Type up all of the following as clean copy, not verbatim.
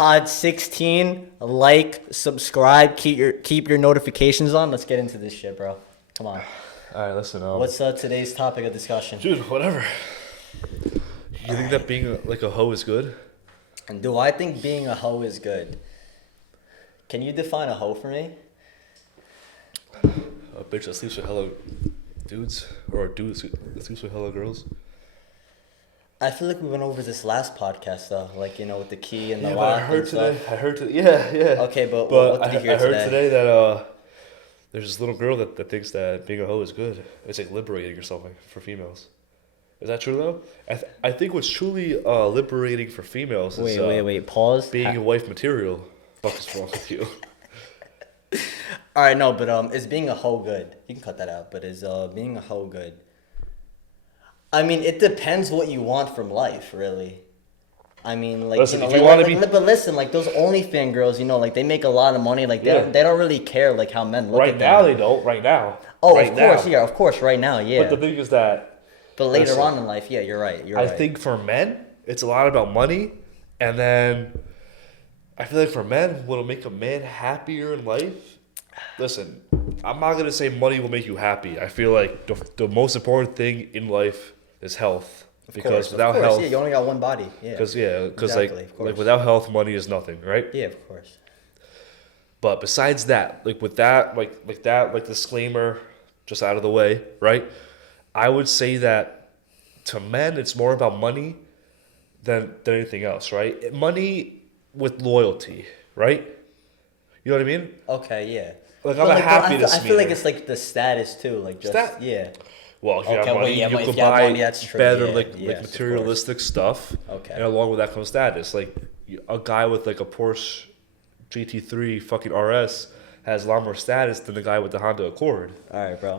Pod 16, like, subscribe, keep your notifications on. Let's get into this shit, bro. Come on. All right, listen. What's today's topic of discussion? Dude, whatever. You think that being like a hoe is good? And do I think being a hoe is good? Can you define a hoe for me? A bitch that sleeps with hella dudes, or a dude that sleeps with hella girls. I feel like we went over this last podcast though, like with the key and the Yeah, but lock I heard and today. stuff. I heard today. Yeah. Okay, but But what did you hear I heard today? today that there's this little girl that thinks that being a hoe is good. It's like liberating or something for females. Is that true though? I think what's truly liberating for females is Wait. Pause. being a wife material. What the fuck is wrong with you? All right, no, but is being a hoe good? You can cut that out. But is being a hoe good? I mean, it depends what you want from life, really. I mean, like, Listen, if like, you wanna like, be- but listen, like those OnlyFans girls, like they make a lot of money. Like they don't really care like how men look Right at now them. they don't. Right now. Oh, right of course, now. yeah, of course, right now, yeah. But the thing is that But later listen, on in life, yeah, you're right. I think for men, it's a lot about money, and then I feel like for men, what'll make a man happier in life. Listen, I'm not gonna say money will make you happy. I feel like the most important thing in life is health. Because without health, yeah, you only got one body. Yeah. because Exactly, of course. like without health, money is nothing, right? Yeah, of course. But besides that, like with that, like disclaimer, just out of the way, right? I would say that to men, it's more about money than anything else, right? Money with loyalty, right? You know what I mean? Okay, yeah. Like But, I'm a but happiness I feel like meter. it's like the status too, like just Stat- yeah. Well, if you Okay, have well, money, yeah, you but could if you have buy money, that's true. better Yeah, like yes, of materialistic stuff. Okay. And along with that comes status. Like a guy with like a Porsche GT3 fucking RS has a lot more status than the guy with the Honda Accord. All right, bro.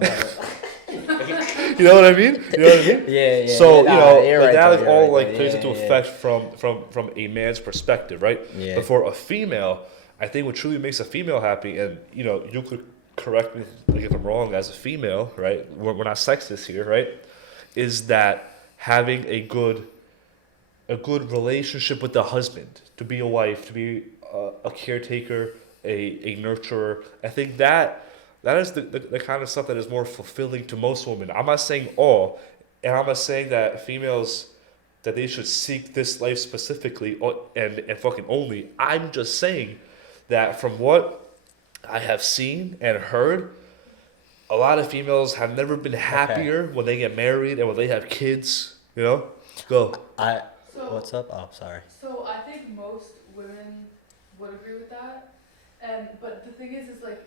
You know what I mean? You know what I mean? Yeah. So Nah, like you're right, that though, like you're all right, like though. plays Yeah, into yeah. effect from a man's perspective, right? Yeah. But for a female, I think what truly makes a female happy, and you could correct me like if I'm wrong as a female, right? We're not sexist here, right? Is that having a good relationship with the husband, to be a wife, to be a caretaker, a nurturer. I think that is the kind of stuff that is more fulfilling to most women. I'm not saying all, and I'm not saying that females that they should seek this life specifically and fucking only. I'm just saying that from what I have seen and heard, a lot of females have never been happier when they get married and when they have kids. You know, go. What's up? Oh, sorry. So I think most women would agree with that, but the thing is like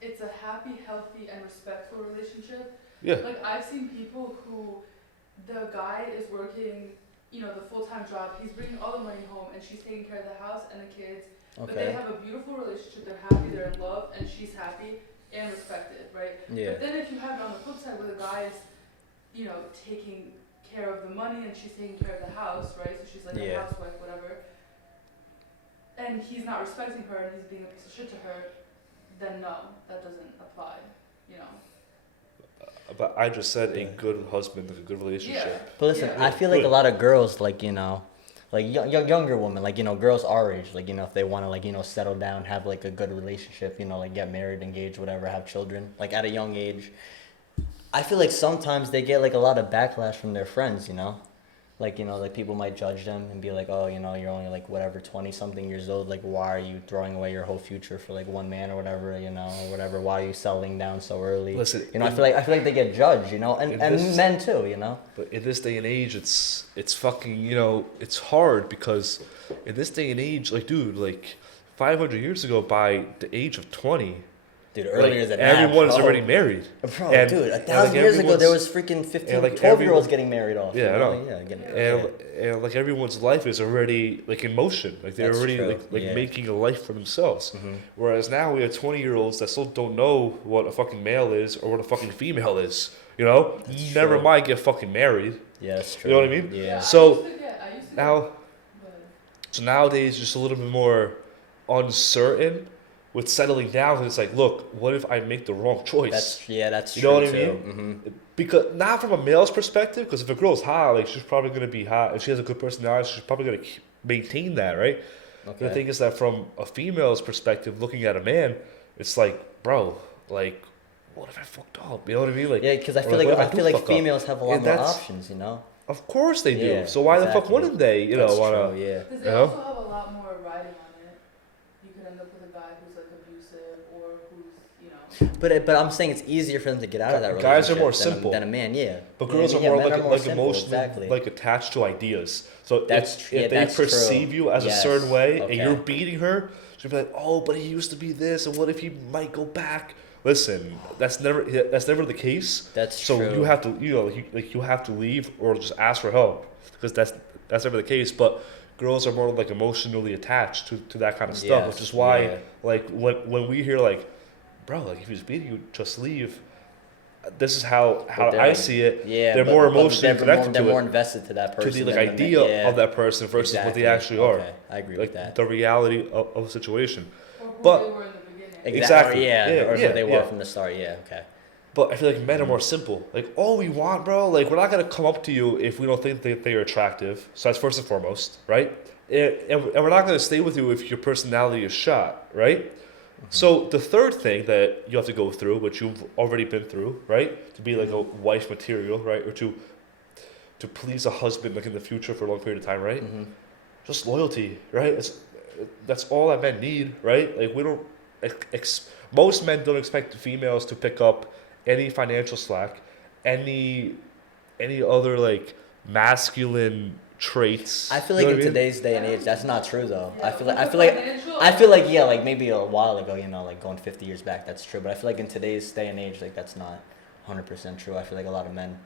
it's a happy, healthy, and respectful relationship. Yeah. Like I've seen people who the guy is working, the full-time job. He's bringing all the money home, and she's taking care of the house and the kids. But they Okay. have a beautiful relationship. They're happy. They're in love, and she's happy and respected, right? Yeah. But then if you have it on the flip side where the guy is, taking care of the money and she's taking care of the house, right? So she's like a Yeah. housewife, whatever. And he's not respecting her and he's being a piece of shit to her, then no, that doesn't apply, But I just said a good husband, like a good relationship. Yeah. But listen, Yeah. I feel like a Good. lot of girls, like like younger women, like girls our age, like if they want to like settle down, have like a good relationship, like get married, engaged, whatever, have children, like at a young age. I feel like sometimes they get like a lot of backlash from their friends, like like people might judge them and be like, oh, you're only like whatever 20 something years old, like why are you throwing away your whole future for like one man or whatever, or whatever, why are you settling down so early? Listen, I feel like they get judged, and in and this- men too, But in this day and age, it's fucking, it's hard because in this day and age, like, dude, like 500 years ago, by the age of 20, Dude, earlier like, than that, everyone is bro. already married. Bro, And- dude, and, 1,000 like, years ago, there everyone's- was freaking 15, and, like, 12-year-olds everyone- getting married off. Yeah, I know. Yeah. And like everyone's life is already like in motion. Like they're That's already true. like Yeah. making a life for themselves. Mhm. Whereas now we have 20-year-olds that still don't know what a fucking male is or what a fucking female is. You know, That's never true. mind get fucking married. Yeah, that's true. You know what I mean? Yeah. So, I used to Now, but so nowadays just a little bit more uncertain with settling down. 'Cause it's like, look, what if I make the wrong choice? That's You true know what I too. mean? Because not from a male's perspective, because if a girl's hot, like she's probably gonna be hot. If she has a good personality, she's probably gonna maintain that, right? Okay. The thing is that from a female's perspective, looking at a man, it's like, bro, like, what if I fucked up? You know what I mean? Like, Yeah, because I or feel like what if I do feel like fuck up? females have a lot And more that's- options, you know. Of course they do. Yeah, So why the fuck exactly. wouldn't they? You know, That's wanna? true, yeah. Because You they know? also have a lot more riding on it. You could end up with a guy who's like abusive or who's, But I'm saying it's easier for them to get out of that relationship. Guys are more than simple. than a man, yeah. But Yeah, girls yeah, are more men like, are more like simple, emotionally exactly. like attached to ideas. So That's if, tr- yeah, if they that's true. perceive you as Yes, a certain way and okay. you're beating her, she'll be like, oh, but he used to be this, and what if he might go back? Listen, that's never the case. That's so true. you have to you have to leave or just ask for help because that's never the case. But girls are more like emotionally attached to that kind of stuff, Yes, which is why yeah. like when we hear like, bro, like if he's beating you, just leave. This is how But they're I like- see it. Yeah, They're but- more but emotionally connected they're to more it, invested to that to person. the like than idea yeah. of that person versus what they Exactly. actually are. Okay, I agree Like with that. the reality of the situation. or who But- they were in the beginning. Exactly. Yeah, Yeah, or yeah, who they were yeah. from the start. Yeah, okay. But I feel like men are more simple. Like, all we want, bro, like, we're not going to come up to you if we don't think they are attractive. So that's first and foremost, right? And we're not going to stay with you if your personality is shot, right? So the third thing that you have to go through, which you've already been through, right? To be like a wife material, right? Or to please a husband like in the future for a long period of time, right? Mm-hmm. Just loyalty, right? That's all that men need, right? Like, we don't most men don't expect females to pick up any financial slack, any other like masculine traits. I feel You like know in what I mean? today's day and age, that's not true though. Yeah, I feel like financial- I feel like yeah, like maybe a while ago, you know, like going 50 years back, that's true. But I feel like in today's day and age, like that's not 100% true. I feel like a lot of men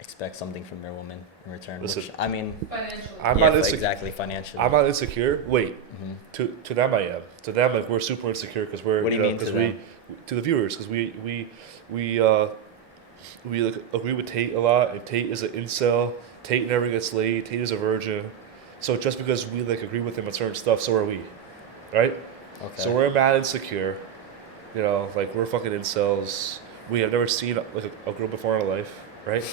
expect something from their woman in return. Listen, which I mean, Financially. I'm yeah, not insecure. exactly financially. I'm not insecure. Wait, hmm to them I am. To them, like, we're super insecure because we're. What do you mean to 'cause them? to the viewers, because we like agree with Tate a lot, and Tate is an incel. Tate never gets laid. Tate is a virgin. So just because we like agree with him on certain stuff, so are we, right? Okay. So we're mad insecure. You know, like, we're fucking incels. We have never seen like a girl before in our life, right?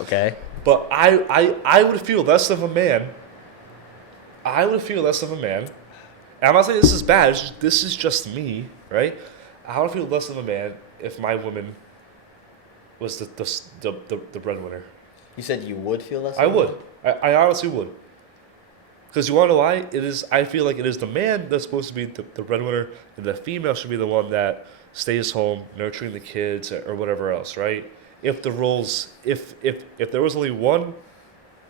okay. But I would feel less of a man. I would feel less of a man. And I'm not saying this is bad. This is just me, right? I would feel less of a man if my woman was the breadwinner. You said you would feel less. I of would. it? I honestly would. Because you want to know why? It is. I feel like it is the man that's supposed to be the breadwinner, and the female should be the one that stays home, nurturing the kids or whatever else, right? If the roles, if there was only one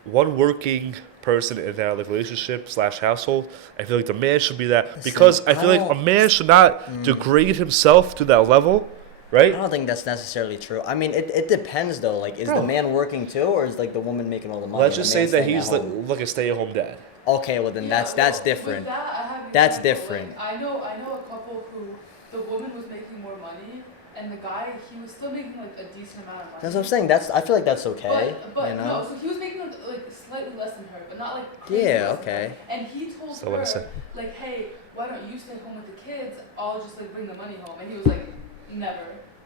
working person in that like relationship / household, I feel like the man should be that. Listen, Because I feel I like a don't- man should not degrade himself to that level, I right? don't think that's necessarily true. I mean, it depends though. Like, is Bro. the man working too, or is like the woman making all the money? Let's and just the say man that staying he's at home? like a stay-at-home dad. Okay, well then Yeah, that's well, different. With that, I have an That's example. different. Like, I know a couple who the woman was making more money, and the guy he was still making like a decent amount of money. That's what I'm saying. I feel like that's okay. But you know. no, so he was making like slightly less than her, but not like crazy Yeah. less than Okay. her. And he told So what I her said. like, hey, why don't you stay home with the kids? I'll just like bring the money home. And he was like, never.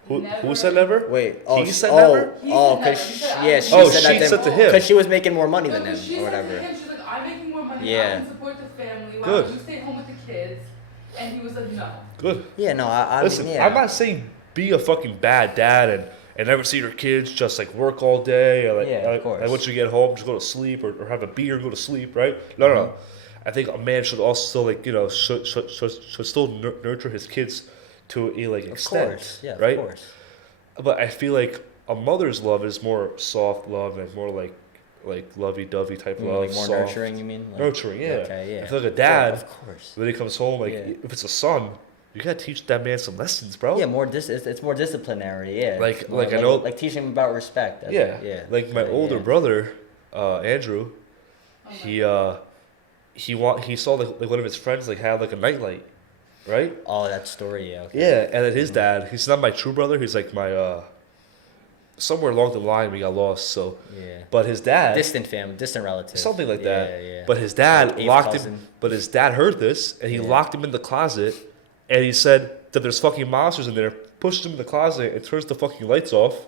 Who said never? Wait. He said never? He Oh, said never. cause He said, yeah, I she don't Oh, said she that said to him. because she was making more money No, than 'cause him she or said to whatever. him, she's like, I'm making more money. Yeah. I can support the family. Why Good. don't you stay home with the kids? And he was like, no. Good. Yeah. No. I Listen, mean, yeah. I'm not saying be a fucking bad dad and never see your kids, just like work all day. Or like, Yeah, of course. And once you get home, just go to sleep or have a beer and go to sleep, right? No. Mm-hmm. I think a man should also like, you know, should still nurture his kids to a like Of extent, course. Yeah. right? Of course. But I feel like a mother's love is more soft love and more like lovey-dovey type You mean, love, like more soft. nurturing. You mean? Like, Nurturing, yeah. Okay. Yeah. I feel like a dad, Of course. when he comes home, like, Yeah. if it's a son, you gotta teach that man some lessons, bro. Yeah. More it's more disciplinary. Yeah. Like- It's more like I know- like teaching him about respect. That's Yeah. it, yeah. Like my Yeah, older yeah. brother, Andrew, Oh he saw like one of his friends like have like a nightlight, right? Oh, that story. Yeah. Okay. Yeah, and then his dad, he's not my true brother. He's like my somewhere along the line we got lost. So, Yeah. but his dad, Distant family, distant relative. something like Yeah, that. Yeah. But his dad Eighth locked him. cousin. But his dad heard this and he Yeah. locked him in the closet, and he said that there's fucking monsters in there. Pushed him in the closet and turns the fucking lights off.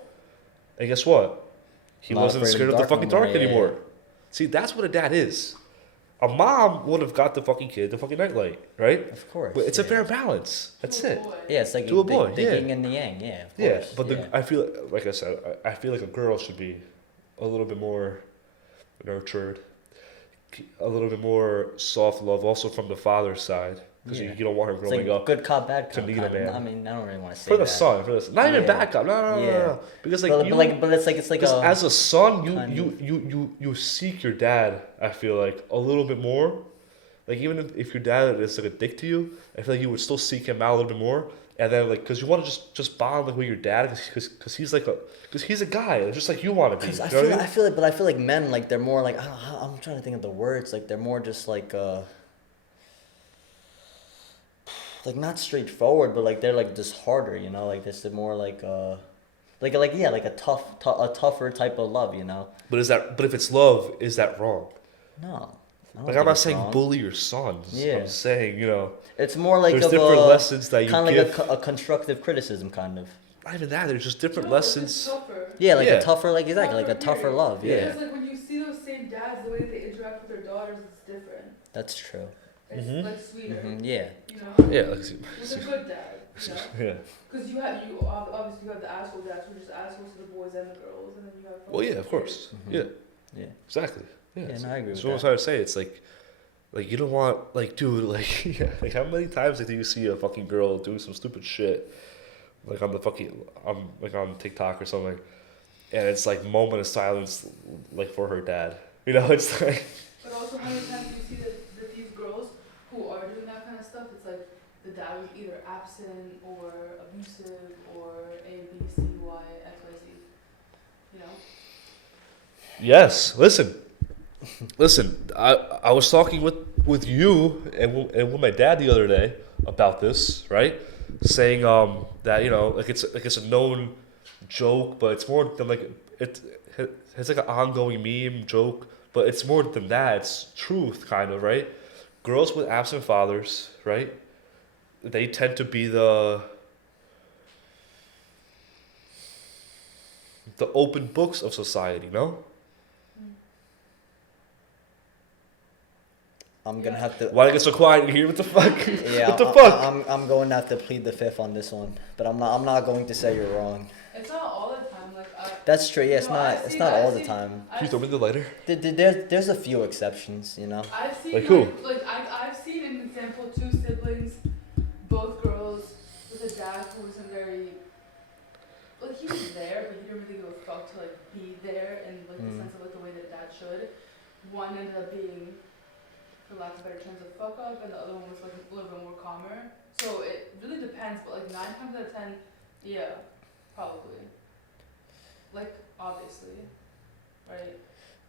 And guess what? He Not wasn't afraid of scared the of the dark fucking no more, dark yeah, anymore. yeah. See, that's what a dad is. A mom would have got the fucking kid the fucking nightlight, right? Of course. But it's a yeah. fair balance. That's To a it. boy. Yeah, it's like To a the, boy, the yeah. yin and the yang. Yeah, of Yeah, course. but yeah. I feel like I said, I feel like a girl should be a little bit more nurtured, a little bit more soft love, also from the father's side, because Yeah. you don't want her It's growing like up good cop, bad to cop. need a kind of. man. I mean, I don't really want to say for the that. son, not even Yeah. backup, no, Yeah. because like but, you, but like, but it's like it's like because a as a son, kind you seek your dad. I feel like a little bit more. Like even if your dad is like a dick to you, I feel like you would still seek him out a little bit more. And then like, cause you want to just bond like with your dad, cause he's like cause he's a guy, just like you want to be. Because You I know what feel, I mean? I feel like, but I feel like men, like they're more like I don't know, I'm trying to think of the words. Like they're more just like not straightforward, but like they're like just harder, you know. Like this is more like yeah, like a tougher type of love, you know. But if it's love, is that wrong? No, I don't Like think I'm not it's saying wrong. bully your sons. Yeah. I'm saying It's more like there's of different a lessons that you kind of give. like a constructive criticism, kind of. Not even that. There's just different No, it's lessons. tougher. Yeah, like Yeah. a tougher, like exactly, like a Tougher tougher period. love. Yeah. Yeah, Because like when you see those same dads, the way they interact with their daughters is different. that's true. It's Mhm. like sweeter. Yeah. You know. Yeah, like, With a good dad. You know. yeah. Because obviously you have the asshole dads who are just assholes to the boys and the girls, and then you have. Well, yeah, of course. Mhm. Yeah, Yeah. exactly. Yeah, Yeah, no, I agree that's with what I'm that. trying to say. It's like you don't want like, dude, like, yeah, like how many times like, do you see a fucking girl doing some stupid shit, like on the fucking, like on TikTok or something, and it's like moment of silence, like for her dad. You know, it's like. But also, how many times do you see that these girls who are doing that kind of stuff, it's like the dad was either absent or abusive or A, B, C, Y, X, Y, Z. You know? Yes, listen. I was talking with you and with my dad the other day about this, right? Saying that like it's a known joke, but it's more than like it's like an ongoing meme joke, but it's more than that. It's truth, kind of, right? Girls with absent fathers, right? They tend to be the open books of society, no? I'm gonna have to. Why I get so quiet in here? What the fuck? Yeah, What the fuck? I'm going to have to plead the fifth on this one, but I'm not going to say you're wrong. It's not all the time. Like, That's true. Yeah, it's No, not I've it's seen- not I've all the seen- time. Can you throw me the lighter? There's a few exceptions, you know. I've seen Like who? I've seen an example, two siblings, both girls, with a dad who wasn't very, like he was there, but he didn't really give a fuck to like be there in like the Mm. sense of like the way that dad should. One ended up being, for lack of better terms, a fuck up, and the other one was like a little bit more calmer. So it really depends, but like 9 times out of 10, yeah, probably. Like obviously, right?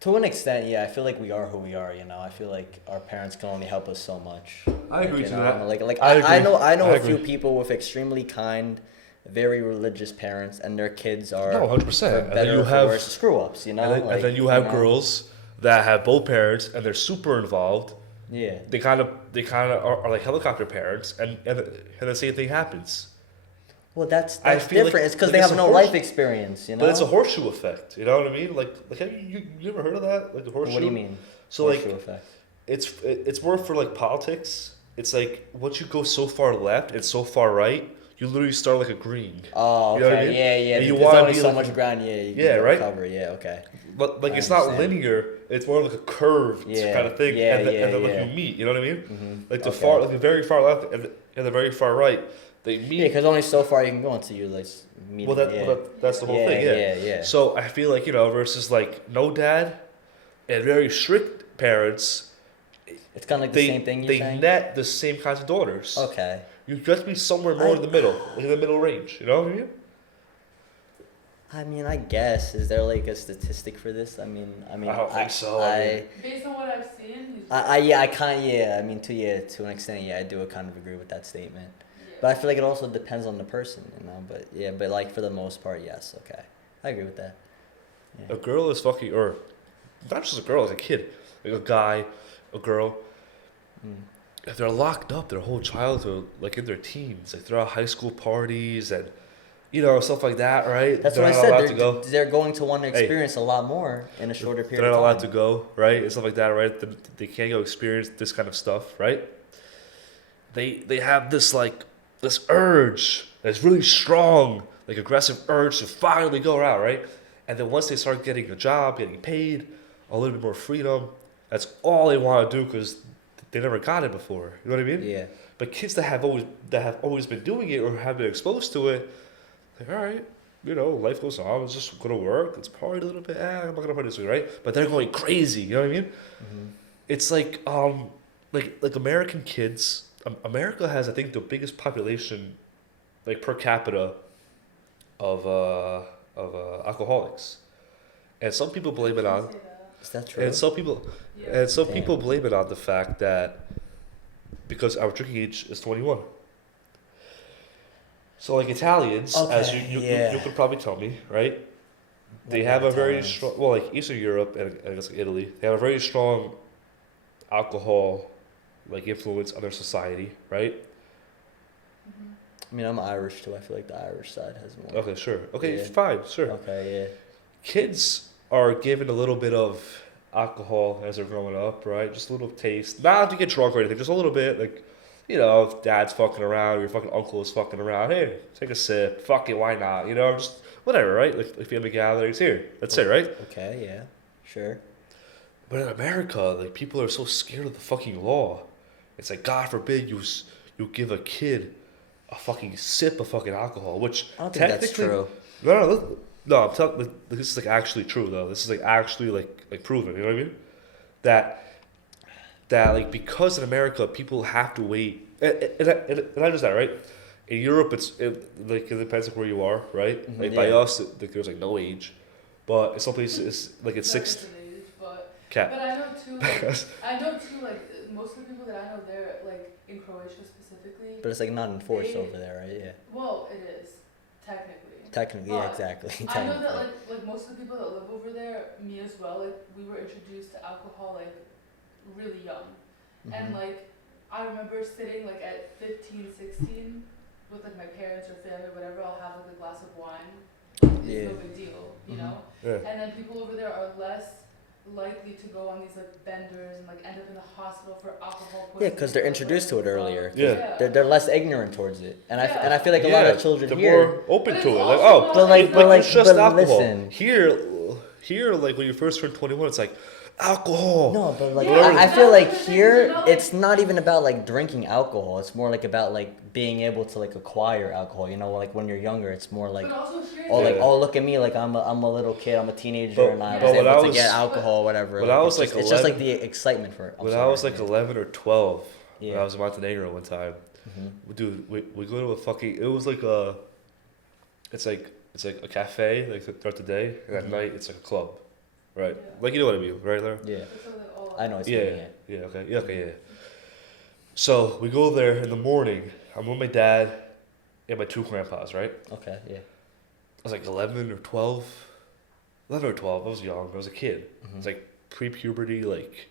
To an extent, yeah, I feel like we are who we are, you know. I feel like our parents can only help us so much. I agree you to know, that. Like I I know agree. a I few agree. people with extremely kind, very religious parents, and their kids are No, 100%. for And then better you or for have worse, screw ups, you know. and then you have know? girls that have both parents and they're super involved. Yeah. They kind of are like helicopter parents, and the same thing happens. Well, that's I different. feel like- it's because like they it's have a no horse- life experience, you know. But it's a horseshoe effect. You know what I mean? Like have you ever heard of that? Like the horseshoe. What do you mean? So like Horseshoe effect. it's more for like politics. It's like once you go so far left and so far right, you literally start like agreeing. Oh, You know what I okay. mean? Yeah, yeah. And you There's wanna only be so like- much ground. Yeah. You Yeah, can right? cover. Yeah. Okay. But like I it's not understand. linear. It's more like a curved Yeah, kind of thing, yeah, and then, yeah, and then like yeah. you meet. You know what I mean? Mm-hmm. Like the very far left and the very far right, they meet. Yeah, because only so far you can go until you like meet. well, that's the whole yeah, thing. Yeah. yeah. So I feel like versus like no dad, and very strict parents. It's kind of like the They same thing you're they saying. net the same kinds of daughters. Okay. You just be somewhere more in the middle, like in the middle range. You know what I mean? I mean, I guess is there like a statistic for this? I mean, I don't think so. Based on what I've seen, he's I mean, to an extent, yeah, I do kind of agree with that statement. yeah. But I feel like it also depends on the person, you know. But yeah, but like for the most part, yes, okay, I agree with that. Yeah. A girl is fucking, or not just a girl, like a kid, like a guy, a girl. Mm. If they're locked up their whole childhood, like in their teens, like they're at high school parties and stuff like that, right? That's They're what I not said. allowed to go. They're going to want to Hey. experience a lot more in a shorter They're period not of allowed to time. go, right? And stuff like that, right? They can't go experience this kind of stuff, right? They have this urge that's really strong, like aggressive urge to finally go out, right? And then once they start getting a job, getting paid, a little bit more freedom, that's all they want to do because they never got it before. You know what I mean? Yeah. But kids that have always been doing it or have been exposed to it, like, all right, life goes on. Let's just go to work. Let's party a little bit. I'm not gonna party this week, right? But they're going crazy. You know what I mean? Mm-hmm. It's like American kids. America has, I think, the biggest population, like per capita, of alcoholics, and some people blame it on, Say that. Is that true? and some people, Yeah. and some Damn. people blame it on the fact that because our drinking age is 21. So like Italians, as Okay, you yeah. could probably tell me, right? They What have about a very Italians? strong, well, like Eastern Europe and I guess like Italy, they have a very strong alcohol like influence on their society, right? Mhm. I mean, I'm Irish too. I feel like the Irish side has more. Okay, sure. Okay, Yeah. fine, sure. Okay, Kids are given a little bit of alcohol as they're growing up, right? Just a little taste. Not to get drunk or anything, just a little bit. Like, if dad's fucking around, your fucking uncle is fucking around. Hey, take a sip. Fuck it, why not? Just whatever, right? Like family gatherings here. That's it, right? yeah. Okay, yeah. Sure. But in America, like people are so scared of the fucking law. It's like God forbid you give a kid a fucking sip of fucking alcohol, which I don't think that's technically true. no. I'm telling like, this is like actually true though. This is like actually like proven. You know what I mean? That like because in America people have to wait, and not just that, right? In Europe, like it depends on where you are, right? Mhm, Like by yeah. us, there's like no age, but in some places like it's That six is an age, but cat. I know too. Like most of the people that I know, they're like in Croatia specifically. But it's like not enforced They- over there, right? Yeah. Well, it is technically. Technically, yeah, But exactly. I know Technically. that like most of the people that live over there, me as well. Like we were introduced to alcohol like really young, and Mhm. like I remember sitting like at 15, 16 with like my parents or family, whatever. I'll have like a glass of wine. It's Yeah. no big deal, you Mhm. know. Yeah. And then people over there are less likely to go on these like benders and like end up in the hospital for alcohol poisoning. Yeah, because they're or, introduced to it drugs. earlier. Yeah. They're less ignorant towards it, and Yeah. I feel like a lot of children they're here. more open But to it's it. Like, also oh, not But like, it's but like, it's just but alcohol. listen. Here, like when you first turn 21, it's like alcohol. No, but like Yeah, I it's feel not like like here it's not like- it's not even about like drinking alcohol. It's more like about like being able to like acquire alcohol. Like when you're younger, it's more like But also here, oh like Yeah. oh look at me like I'm a little kid, I'm a teenager, But- and I but was when able I to was- get alcohol, whatever. when I was, it's like, it's just like 11 the excitement for it. I'm When I sorry, was like yeah. 11 or 12, when Yeah. I was in Montenegro one time, Mhm. dude, we go to a fucking. It was like a. It's like a cafe like throughout the day, and at Mhm. night it's like a club, right? Yeah. Like you know what I mean, right, Lara? Yeah, it's like all I know it's Yeah, yeah. yeah, okay, yeah, okay, yeah. So we go there in the morning. I'm with my dad and my two grandpas, right? Okay, yeah. I was like 11 or 12. 11 or 12. I was young. I was a kid. Mhm. It was like pre-puberty, like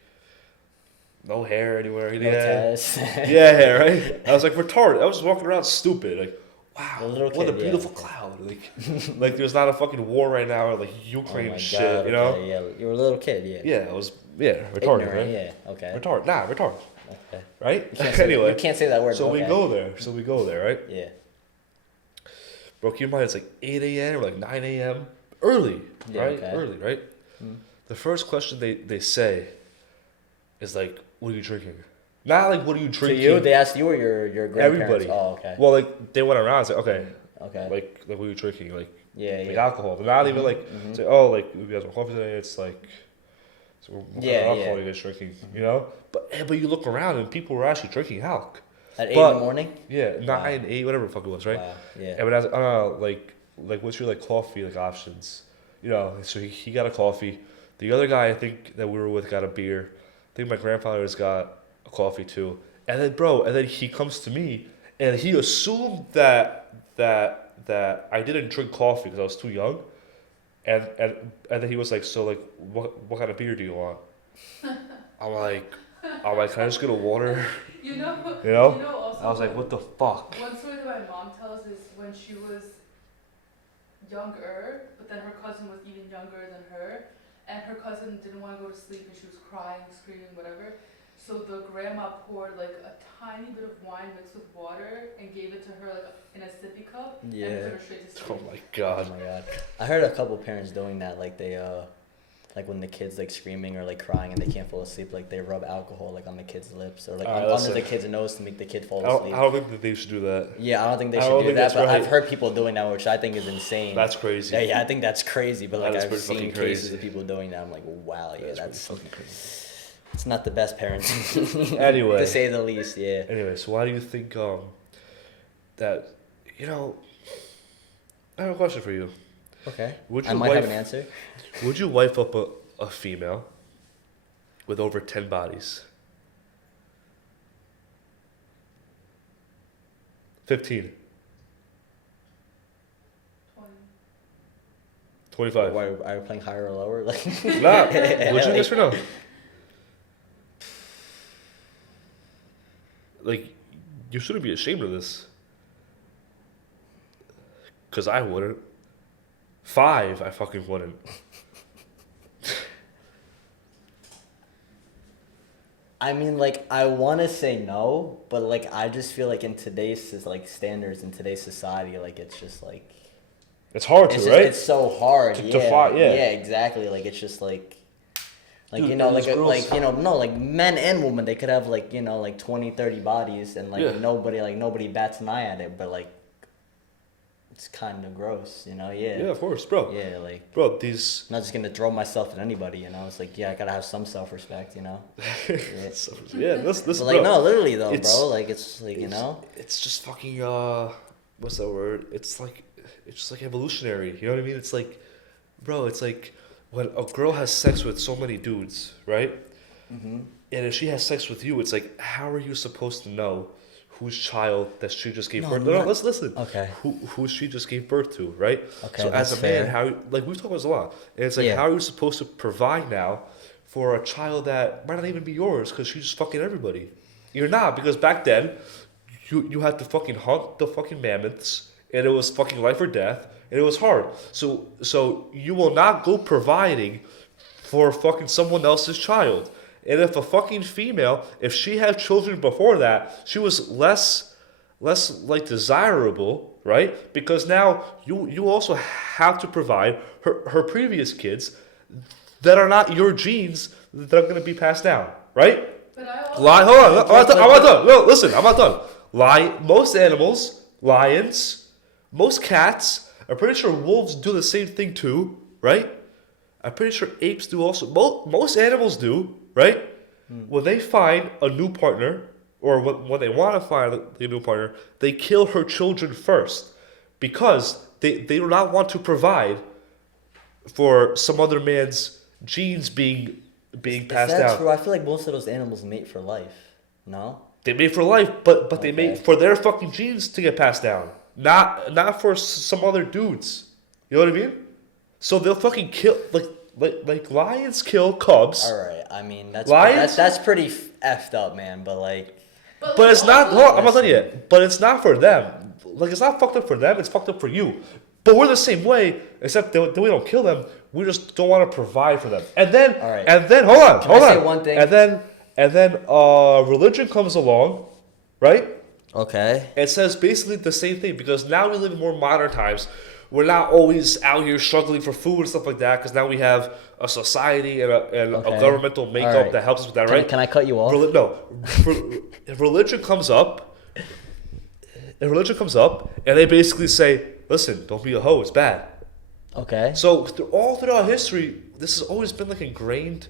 no hair anywhere. No Yeah, test. yeah, right. I was like retarded. I was walking around stupid, like, wow, A little what a kid, yeah. beautiful cloud. Like there's not a fucking war right now, or like Oh Ukraine my shit, God, you know? okay, yeah, you were a little kid, yeah. Yeah, I was, retarded, Ignorant, right? yeah. Okay. Retarded, retarded, Okay. right? You can't say, Anyway, you can't say that word. so but we okay. go there. So we go there, right? Yeah. Bro, keep in mind it's like 8 a.m. or like 9 a.m. Early, Yeah, right? okay. Early, right? Mm. The first question they say is like, "What are you drinking?" Not like, "What are you To drinking?" you, they asked you or your grandparents? Everybody. Oh, okay. Well, like they went around. It's like, okay, Okay. like what are you drinking? Like Yeah, like yeah. alcohol. They're not even like Mhm. say, "Oh, like you guys want coffee today?" It's like, so what kind Yeah, of alcohol yeah. you guys drinking? You know. But you look around and people were actually drinking alcohol. At 8 but- in the morning? Yeah, 9, 8, whatever the fuck it was, right? Wow. Yeah. And when I was, like what's your like coffee like options? So he got a coffee. The other guy I think that we were with got a beer. I think my grandfather's got a coffee too. And then he comes to me and he assumed that I didn't drink coffee because I was too young. And then he was like, so like what kind of beer do you want? I'm like, can I just get a water? You know. You know? You know also. I was like, what the fuck? One story that my mom tells is when she was younger, but then her cousin was even younger than her, and her cousin didn't want to go to sleep and she was crying, screaming, whatever. So the grandma poured like a tiny bit of wine mixed with water and gave it to her like in a sippy cup and Yeah. put her straight to sleep. Oh my Oh god. my god. I heard a couple parents doing that, like they like when the kid's like screaming or like crying and they can't fall asleep, like they rub alcohol like on the kid's lips or like under the kid's nose to make the kid fall asleep. I don't think that they should do that. Yeah, I don't think they I should don't do think that, that's but right. I've heard people doing that, which I think is insane. That's crazy. Yeah, I think that's crazy, but like That is I've pretty seen fucking cases crazy. of people doing that. I'm like, wow, yeah, That's that's pretty fucking crazy. it's not the best parenting. Anyway. to say the least, yeah. Anyway, so why do you think that I have a question for you. Okay. Would I you might wife have an answer. Would you wife up a female with over 10 bodies? 15, 20. 25. Why are we playing higher or lower? Like, Nah, would you yes or no? Like, you shouldn't be ashamed of this. Because I wouldn't. 5, I fucking wouldn't. I mean, like, I want to say no, but like, I just feel like in today's like standards in today's society, like it's just like It's hard to, it's right? it's so hard. To Yeah, defy- yeah. yeah, exactly. Like it's just like Dude, you know, and like these girls- like you know, no, like men and women, they could have like you know like 20, 30 bodies, and like Yeah. nobody bats an eye at it, but like it's kind of gross, you know? Yeah. Yeah, of course, bro. Yeah, like. Bro, these. I'm not just gonna throw myself at anybody, you know. It's like, yeah, I gotta have some self-respect, you know. Yeah. Yeah, listen, But like, bro. no, literally though, It's- bro. Like, it's like you know. It's just fucking what's that word? It's just like evolutionary. You know what I mean? It's like, bro, it's like when a girl has sex with so many dudes, right? Mm-hmm. And if she has sex with you, it's like, how are you supposed to know whose child that she just gave No, birth to? No, not- let's listen. Okay. Who she just gave birth to, right? Okay, So as that's a man, fair. how like we've talked about this a lot, and it's like, Yeah. how are you supposed to provide now for a child that might not even be yours because she's just fucking everybody? You're not, because back then, you had to fucking hunt the fucking mammoths, and it was fucking life or death, and it was hard. So you will not go providing for fucking someone else's child. And if a fucking female, if she had children before that, she was less like desirable, right? Because now you also have to provide her previous kids that are not your genes that are going to be passed down, right? But I also Hold on, I'm not done. No, listen, I'm not done. Most animals, lions, most cats, I'm pretty sure wolves do the same thing too, right? I'm pretty sure apes do also. Most animals do, right? When they find a new partner, or when they want to find a new partner, they kill her children first, because they do not want to provide for some other man's genes being passed Is that down. true? I feel like most of those animals mate for life. No. They mate for life, but they Okay. mate for their fucking genes to get passed down, not for some other dudes. You know what I mean? So they'll fucking kill like lions kill cubs, All right. I mean, Lions? that's pretty effed up, man. But like, but it's not. also- Hold on, I'm not done yet. But it's not for them. Like, it's not fucked up for them. It's fucked up for you. But we're the same way, except that we don't kill them. We just don't want to provide for them. And then, All right. and then, hold on. Can I say one thing? And then, religion comes along, right? okay. It says basically the same thing, because now we live in more modern times. We're not always out here struggling for food and stuff like that, because now we have a society and a Okay. governmental makeup Alright. that helps us with that, Can, right? can I cut you off? If religion comes up, and they basically say, listen, don't be a hoe, it's bad. Okay. So all throughout history, this has always been like ingrained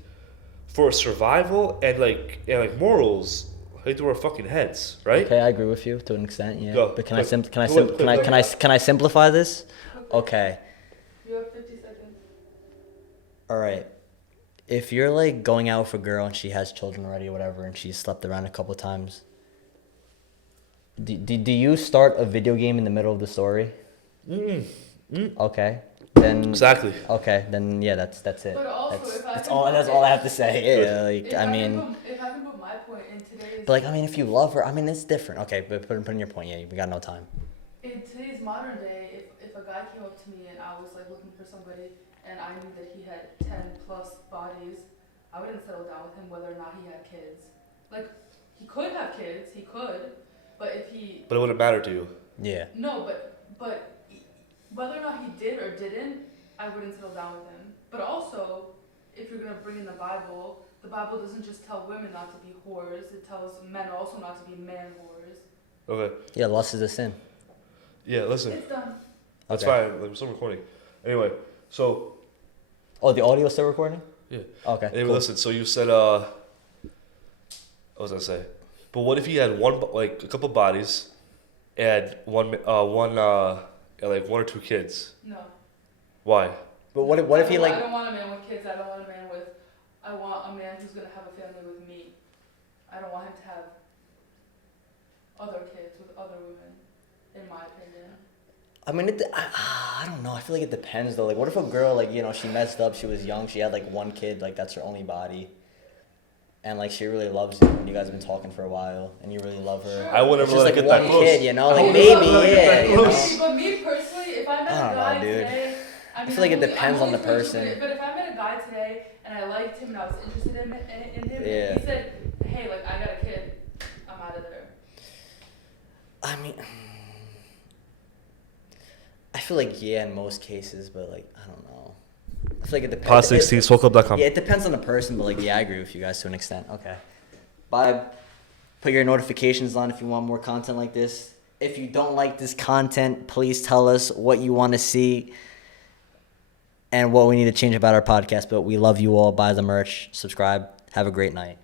for survival and like morals like through our fucking heads, right? Okay, I agree with you to an extent, yeah. Go. But can I Quick. sim- can I Go sim- ahead, can I quick, can I can I simplify this? Okay. You have 50 seconds. All right. If you're like going out with a girl and she has children already or whatever, and she's slept around a couple times, do you start a video game in the middle of the story? Okay. Then Exactly. Okay, then yeah, that's it. But also, That's if I that's can all put that's it- all I have to say. Yeah, like If I can mean, if I can put my point in today's but like I mean, if you love her, I mean, it's different. Okay, but put in your point. Yeah, we got no time. in today's modern day, if a guy guy came up to me and I was like looking for somebody and I knew that he had 10 plus bodies, I wouldn't settle down with him whether or not he had kids. Like, he could have kids, he could, but if he... But it wouldn't matter to you. Yeah. No, but whether or not he did or didn't, I wouldn't settle down with him. But also, if you're going to bring in the Bible doesn't just tell women not to be whores, it tells men also not to be man whores. Okay. Yeah, lust is a sin. Yeah, listen. It's done. That's Okay. fine. I'm still recording. Anyway, so... Oh, the audio's still recording? Yeah. Okay. Anyway, Cool. listen. So you said, what was I say? But what if he had a couple bodies, and one or two kids? No. Why? But what if he I like? don't want a man with kids. I want a man who's going to have a family with me. I don't want him to have other kids with other women, in my opinion. I mean, I don't know. I feel like it depends though. Like, what if a girl, like, she messed up, she was young, she had like one kid, like that's her only body, and like she really loves you, and you guys have been talking for a while, and you really love her. Sure. I wouldn't It's really just get like that one close. kid, I like wouldn't maybe, really get that yeah. close. But me personally, if I met I a don't guy know, dude. today, I feel like it depends on the I'm only person. But if I met a guy today and I liked him and I was interested in him, Yeah. and he said, "Hey, like I got a kid," I'm out of there. I mean, I feel like in most cases, but like I don't know. I feel like it depends. Pod 16, swolclub.com. Yeah, it depends on the person, but like I agree with you guys to an extent. Okay. Bye. Put your notifications on if you want more content like this. If you don't like this content, please tell us what you want to see and what we need to change about our podcast. But we love you all. Buy the merch. Subscribe. Have a great night.